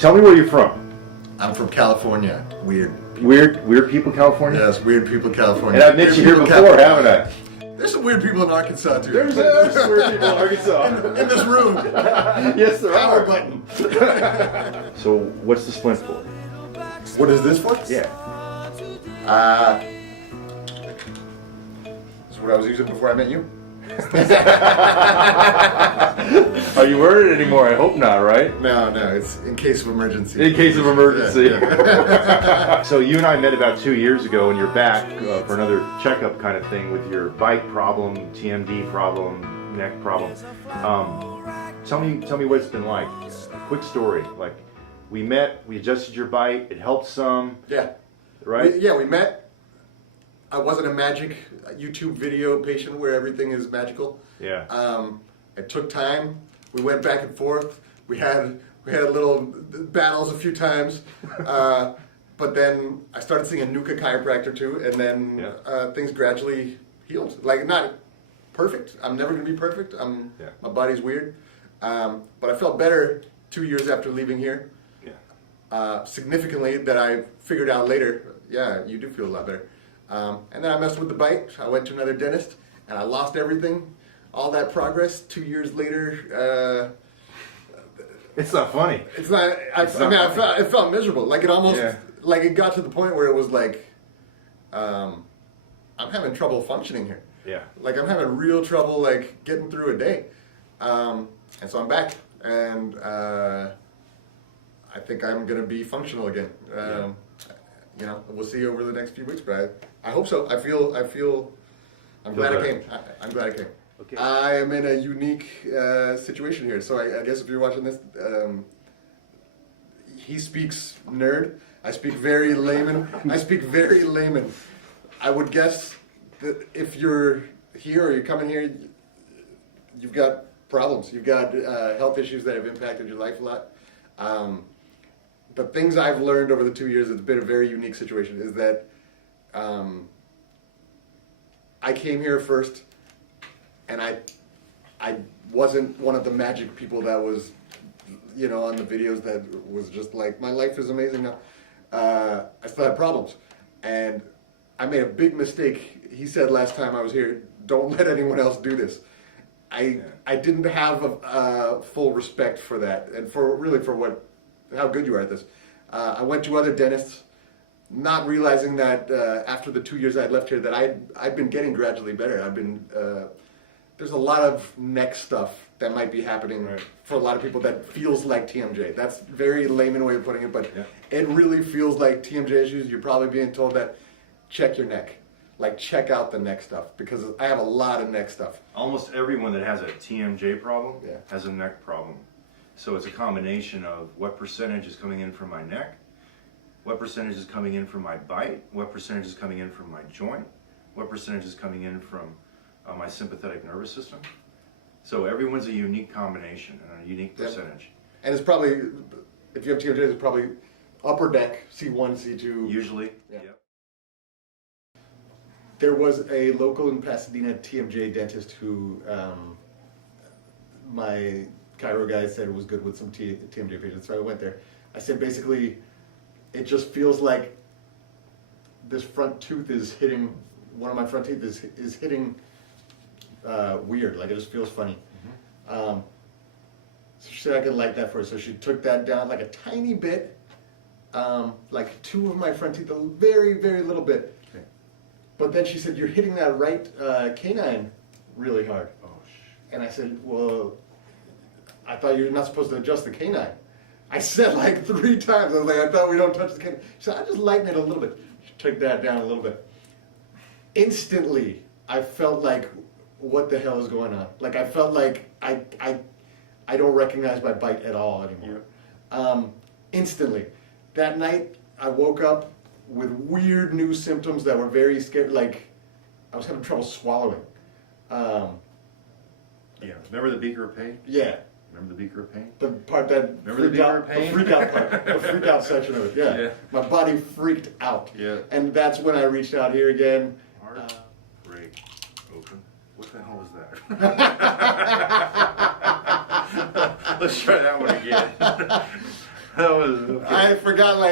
tell me where you're from. I'm from California. Weird. Weird people, California? Yes, weird people, California. And I've met you here before, haven't I? There's some weird people in Arkansas, too. There's weird people in Arkansas. in this room. Yes, there Power are. button. So, what's the splint for? What is this for? Yeah. This is what I was using before I met you. Are you wearing it anymore? I hope not, right? No, it's in case of emergency. In case of emergency. Yeah. So you and I met about 2 years ago, and you're back for another checkup kind of thing with your bite problem, TMD problem, neck problem. Tell me what it's been like. Quick story. Like, we met, we adjusted your bite, it helped some. Yeah. Right? We met. I wasn't a magic YouTube video patient where everything is magical. Yeah. It took time. We went back and forth. We had little battles a few times. But then I started seeing a Nuka chiropractor too, and then things gradually healed. Like, not perfect. I'm never going to be perfect. My body's weird. But I felt better 2 years after leaving here. Yeah. Significantly, that I figured out later, yeah, you do feel a lot better. And then I messed with the bite. I went to another dentist, and I lost everything. All that progress 2 years later. It's not funny. It's not. I felt miserable. Like, it almost, like, it got to the point where it was like, I'm having trouble functioning here. Yeah. Like, I'm having real trouble, like, getting through a day. And so I'm back, and I think I'm gonna be functional again. You know, we'll see over the next few weeks, but I hope so. I'm glad I came. I'm glad I came. Okay. I am in a unique situation here. So I guess if you're watching this, he speaks nerd. I speak very layman. I would guess that if you're here or you're coming here, you've got problems. You've got health issues that have impacted your life a lot. The things I've learned over the 2 years, it's been a very unique situation, is that I came here first, and I wasn't one of the magic people that was, you know, on the videos that was just like, my life is amazing now. I still had problems, and I made a big mistake. He said last time I was here, don't let anyone else do this. I didn't have a full respect for that, and for how good you are at this. I went to other dentists, not realizing that after the 2 years I had left here that I'd been getting gradually better. There's a lot of neck stuff that might be happening for a lot of people that feels like TMJ. That's a very layman way of putting it, but it really feels like TMJ issues. You're probably being told that, check your neck. Like, check out the neck stuff, because I have a lot of neck stuff. Almost everyone that has a TMJ problem has a neck problem. So it's a combination of what percentage is coming in from my neck, what percentage is coming in from my bite, what percentage is coming in from my joint, what percentage is coming in from my sympathetic nervous system. So everyone's a unique combination and a unique percentage. And it's probably, if you have TMJ, it's probably upper neck, C1, C2. Usually, There was a local in Pasadena TMJ dentist who my chiro guy said was good with some TMJ patients, so I went there. I said, basically, it just feels like this front tooth is hitting, one of my front teeth is hitting weird, like it just feels funny. So she said I could light that for her, so she took that down like a tiny bit, like two of my front teeth, a very, very little bit. Okay. But then she said, you're hitting that right canine really hard. Oh, and I said, well, I thought you're not supposed to adjust the canine. I said like 3 times, I was like, I thought we don't touch the canine. She said, I just lighten it a little bit. She took that down a little bit. Instantly, I felt like, what the hell is going on? Like, I felt like I don't recognize my bite at all anymore. Instantly. That night, I woke up with weird new symptoms that were very scary. Like, I was having trouble swallowing. Remember the beaker of pain? Yeah. Remember the beaker of pain? The part that Remember the beaker of pain? The freak out part, the freak out section of it. Yeah. My body freaked out. Yeah. And that's when I reached out here again. Heart, break, open. What the hell was that? Let's try that one again. That was okay. I forgot,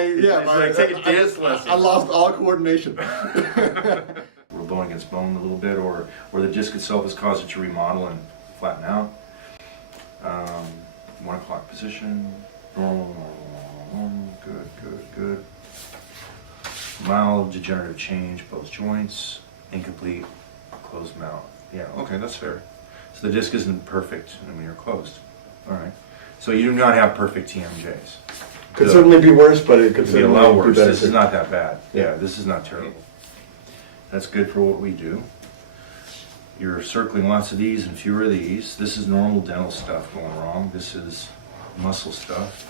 Take a dance lesson. I lost all coordination. We're bone against bone a little bit, or the disc itself has caused it to remodel and flatten out. 1 o'clock position. Good. Mild degenerative change, both joints. Incomplete, closed mouth. Yeah, okay, that's fair. So the disc isn't perfect when you're closed. All right. So you do not have perfect TMJs. Could certainly be worse, but it could Be a certainly lot be worse. better. This is not that bad. Yeah, this is not terrible. That's good for what we do. You're circling lots of these and fewer of these. This is normal dental stuff going wrong. This is muscle stuff.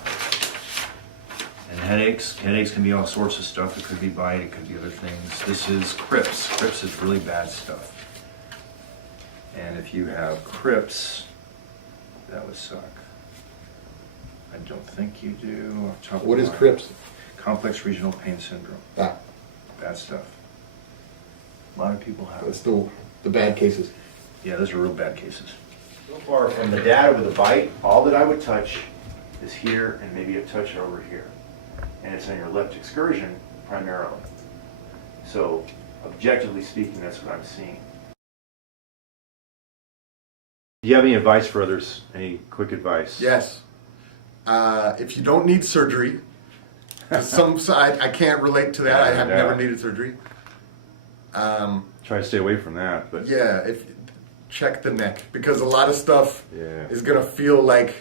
And headaches. Headaches can be all sorts of stuff. It could be bite, it could be other things. This is crypts. Crypts is really bad stuff. And if you have crypts, that would suck. I don't think you do. Off the top of What is my- Crips? Complex regional pain syndrome. Ah, Bad stuff. A lot of people have it. that's the bad cases. Yeah, those are real bad cases. So far from the data with a bite, all that I would touch is here and maybe a touch over here. And it's on your left excursion primarily. So objectively speaking, that's what I'm seeing. Do you have any advice for others? Any quick advice? Yes. If you don't need surgery, 'cause I can't relate to that. I have never needed surgery. Try to stay away from that, but Yeah, check the neck, because a lot of stuff yeah. is gonna feel like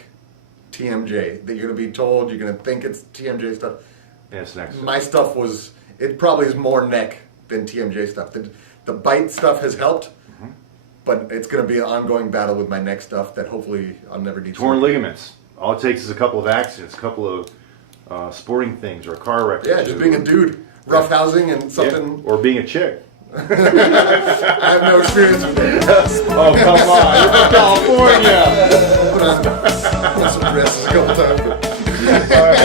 TMJ. That you're gonna be told, you're gonna think it's TMJ stuff. Yeah, it's next. My stuff it probably is more neck than TMJ stuff. The bite stuff has helped, but it's gonna be an ongoing battle with my neck stuff that hopefully I'll never need. Torn surgery. ligaments. All it takes is a couple of accidents, a couple of sporting things or a car wreck. Yeah, just being a dude, roughhousing and something. Yeah, or being a chick. I have no experience with that. Oh, come on. You're from California. Put on some dresses a couple times. But